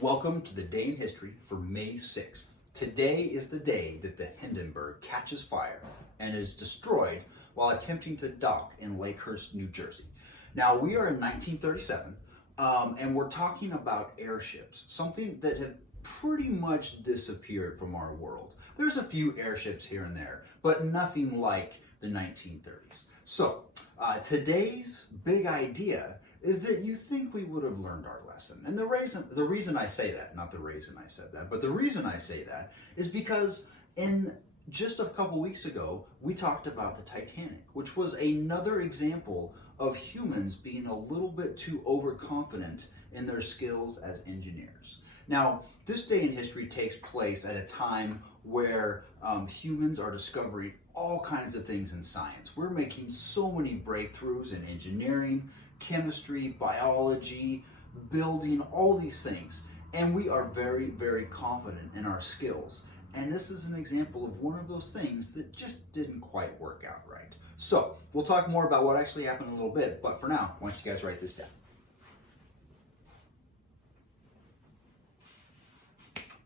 Welcome to the Day in History for May 6th. Today is the day that the Hindenburg catches fire and is destroyed while attempting to dock in Lakehurst, New Jersey. Now, we are in 1937, and we're talking about airships, something that have pretty much disappeared from our world. There's a few airships here and there, but nothing like the 1930s. So, today's big idea is that you think we would have learned our lesson. And the reason I say that, not the reason I said that, but the reason I say that is because in just a couple weeks ago, we talked about the Titanic, which was another example of humans being a little bit too overconfident in their skills as engineers. Now, this day in history takes place at a time where humans are discovering all kinds of things in science. We're making so many breakthroughs in engineering, chemistry, biology, building, all these things. And we are very, very confident in our skills. And this is an example of one of those things that just didn't quite work out right. So, we'll talk more about what actually happened in a little bit, but for now, why don't you guys write this down.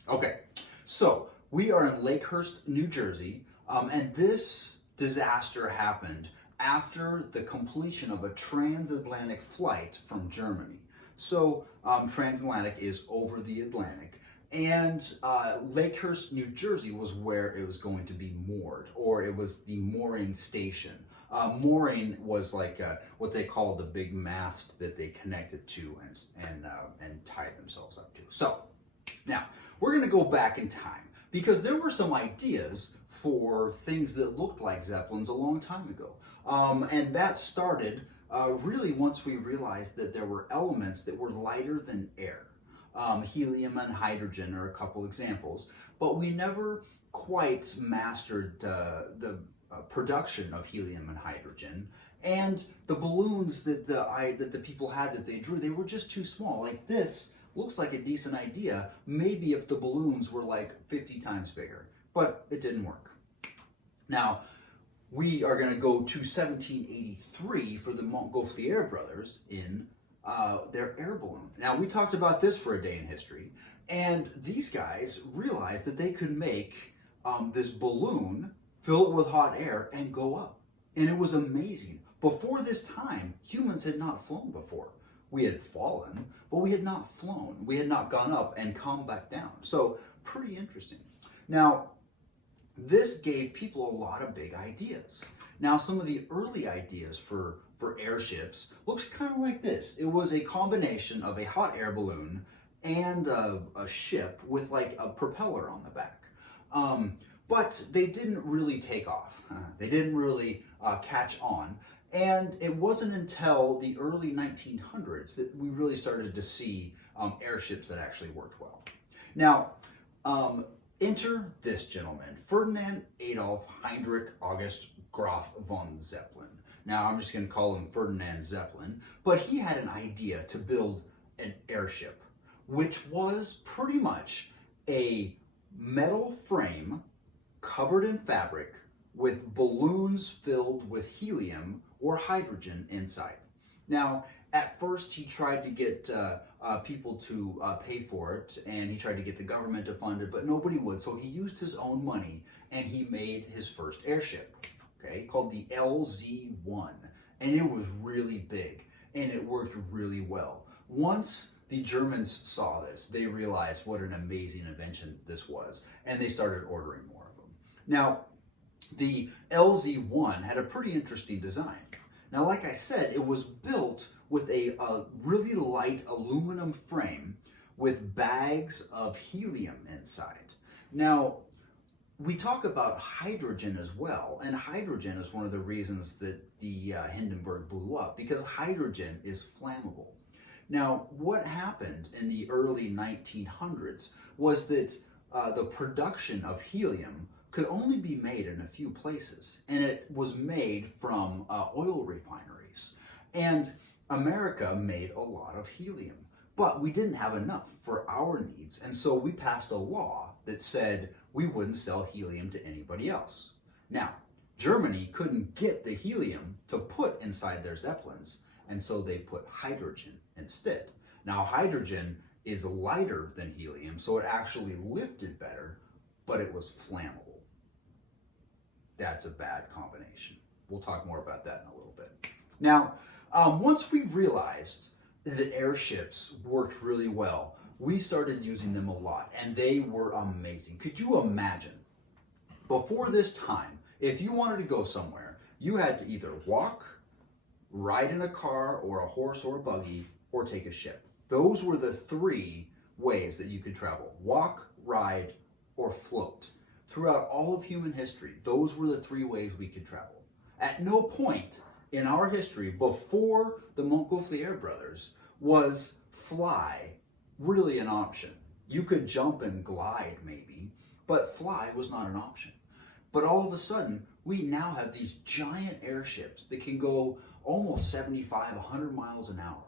Okay, so we are in Lakehurst, New Jersey, and this disaster happened after the completion of a transatlantic flight from Germany. So transatlantic is over the Atlantic, and Lakehurst, New Jersey was where it was going to be moored, or it was the mooring station. Mooring was like what they called the big mast that they connected to and tied themselves up to. So now we're going to go back in time because there were some ideas for things that looked like Zeppelins a long time ago. And that started really once we realized that there were elements that were lighter than air. Helium and hydrogen are a couple examples, but we never quite mastered the production of helium and hydrogen. And the balloons that the people had that they drew, they were just too small. Like this looks like a decent idea, maybe if the balloons were like 50 times bigger, but it didn't work. Now, we are going to go to 1783 for the Montgolfier brothers in their air balloon. Now, we talked about this for a day in history, and these guys realized that they could make this balloon, fill it with hot air, and go up. And it was amazing. Before this time, humans had not flown before. We had fallen, but we had not flown. We had not gone up and come back down. So, pretty interesting. Now, this gave people a lot of big ideas. Now, some of the early ideas for airships looks kind of like this. It was a combination of a hot air balloon and a ship with like a propeller on the back. But they didn't really take off. They didn't really catch on. And it wasn't until the early 1900s that we really started to see airships that actually worked well. Now, enter this gentleman, Ferdinand Adolf Heinrich August Graf von Zeppelin. Now, I'm just going to call him Ferdinand Zeppelin, but he had an idea to build an airship, which was pretty much a metal frame covered in fabric with balloons filled with helium or hydrogen inside. Now, at first he tried to get people to pay for it, and he tried to get the government to fund it, but nobody would, so he used his own money and he made his first airship, okay, called the LZ-1, and it was really big and it worked really well. Once the Germans saw this, they realized what an amazing invention this was, and they started ordering more of them. Now, the LZ-1 had a pretty interesting design. Now, like I said, it was built with a really light aluminum frame with bags of helium inside. Now, we talk about hydrogen as well, and hydrogen is one of the reasons that the Hindenburg blew up, because hydrogen is flammable. Now, what happened in the early 1900s was that the production of helium could only be made in a few places, and it was made from oil refineries. And America made a lot of helium, but we didn't have enough for our needs, and so we passed a law that said we wouldn't sell helium to anybody else. Now, Germany couldn't get the helium to put inside their Zeppelins, and so they put hydrogen instead. Now, hydrogen is lighter than helium, so it actually lifted better, but it was flammable. That's a bad combination. We'll talk more about that in a little bit. Now, once we realized that airships worked really well, we started using them a lot, and they were amazing. Could you imagine, before this time, if you wanted to go somewhere, you had to either walk, ride in a car or a horse or a buggy, or take a ship. Those were the three ways that you could travel: walk, ride, or float. Throughout all of human history, those were the three ways we could travel. At no point in our history before the Montgolfier brothers was fly really an option. You could jump and glide maybe, but fly was not an option. But all of a sudden, we now have these giant airships that can go almost 75, 100 miles an hour.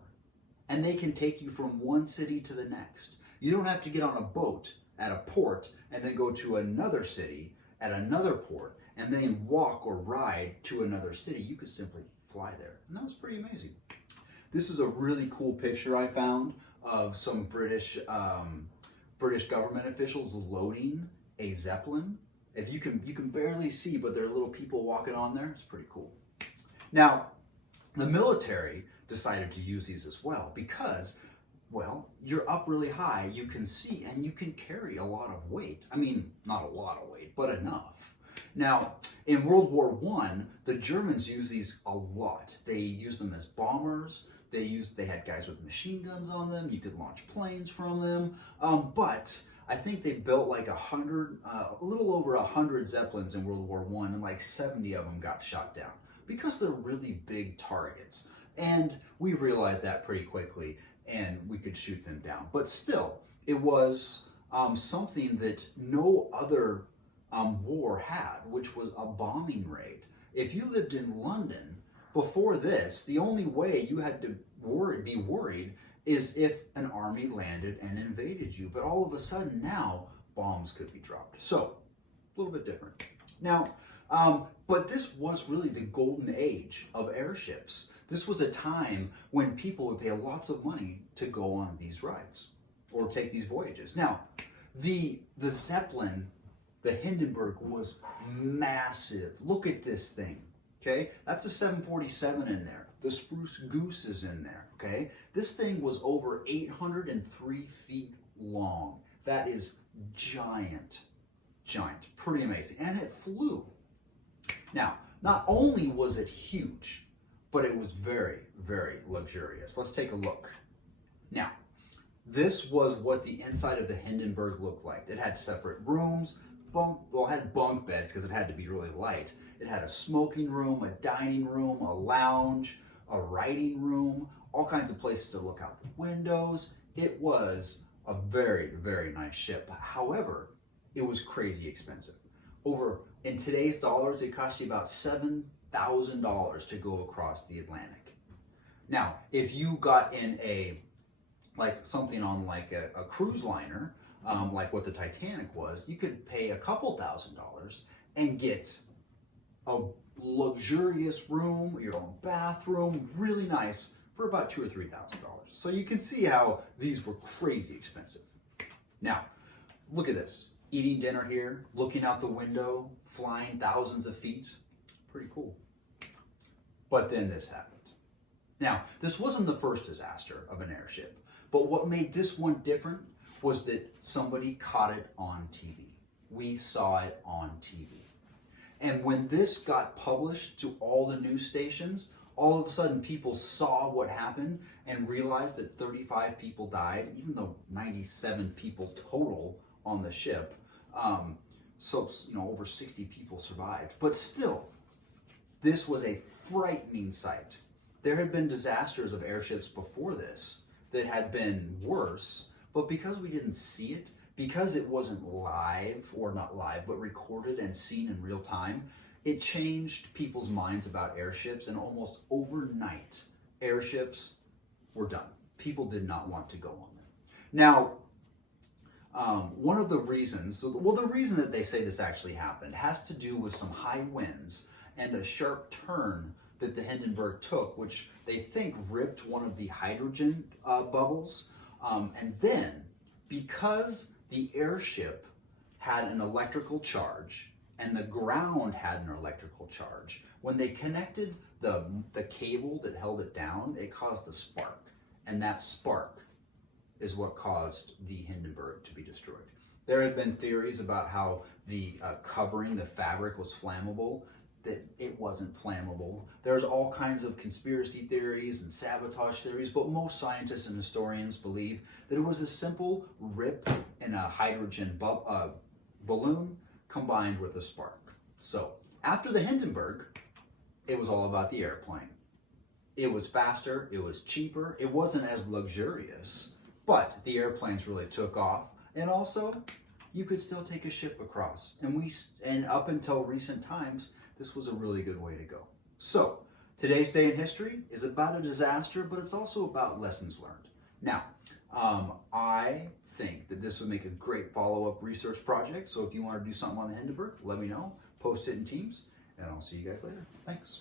And they can take you from one city to the next. You don't have to get on a boat at a port and then go to another city at another port and then walk or ride to another city. You could simply fly there. And that was pretty amazing. This is a really cool picture I found of some British government officials loading a Zeppelin. If you can barely see, but there are little people walking on there. It's pretty cool. Now, the military decided to use these as well because, well, you're up really high, you can see, and you can carry a lot of weight. I mean, not a lot of weight, but enough. Now, in World War I, the Germans used these a lot. They used them as bombers. They had guys with machine guns on them. You could launch planes from them. But I think they built like a little over 100 Zeppelins in World War I, and like 70 of them got shot down because they're really big targets. And we realized that pretty quickly, and we could shoot them down. But still, it was something that no other war had, which was a bombing raid. If you lived in London before this, the only way you had to be worried is if an army landed and invaded you. But all of a sudden now, bombs could be dropped. So, a little bit different. Now, but this was really the golden age of airships. This was a time when people would pay lots of money to go on these rides or take these voyages. Now, the Zeppelin, the Hindenburg, was massive. Look at this thing, okay? That's a 747 in there. The Spruce Goose is in there, okay? This thing was over 803 feet long. That is giant, pretty amazing. And it flew. Now, not only was it huge, but it was very, very luxurious. Let's take a look. Now, this was what the inside of the Hindenburg looked like. It had separate rooms, it had bunk beds because it had to be really light. It had a smoking room, a dining room, a lounge, a writing room, all kinds of places to look out the windows. It was a very, very nice ship. However, it was crazy expensive. In today's dollars, it cost you about $7,000 to go across the Atlantic. Now, if you got in something on a cruise liner, like what the Titanic was, you could pay a couple $1,000s and get a luxurious room, your own bathroom, really nice, for about $2,000 or $3,000. So you can see how these were crazy expensive. Now, look at this. Eating dinner here, looking out the window, flying thousands of feet. Pretty cool. But then this happened. Now, this wasn't the first disaster of an airship, but what made this one different was that somebody caught it on TV. We saw it on TV. And when this got published to all the news stations, all of a sudden people saw what happened and realized that 35 people died, even though 97 people total on the ship. Over 60 people survived. But still, this was a frightening sight. There had been disasters of airships before this that had been worse, but because we didn't see it, because it wasn't live, or not live, but recorded and seen in real time, it changed people's minds about airships, and almost overnight, airships were done. People did not want to go on them. Now, one of the reasons, the reason that they say this actually happened has to do with some high winds and a sharp turn that the Hindenburg took, which they think ripped one of the hydrogen bubbles. And then, because the airship had an electrical charge and the ground had an electrical charge, when they connected the cable that held it down, it caused a spark. And that spark is what caused the Hindenburg to be destroyed. There have been theories about how the covering, the fabric, was flammable, that it wasn't flammable. There's all kinds of conspiracy theories and sabotage theories, but most scientists and historians believe that it was a simple rip in a hydrogen balloon combined with a spark. So after the Hindenburg, it was all about the airplane. It was faster, it was cheaper, it wasn't as luxurious, but the airplanes really took off. And also, you could still take a ship across. And up until recent times, this was a really good way to go. So, today's day in history is about a disaster, but it's also about lessons learned. Now, I think that this would make a great follow-up research project. So if you want to do something on the Hindenburg, let me know. Post it in Teams, and I'll see you guys later. Thanks.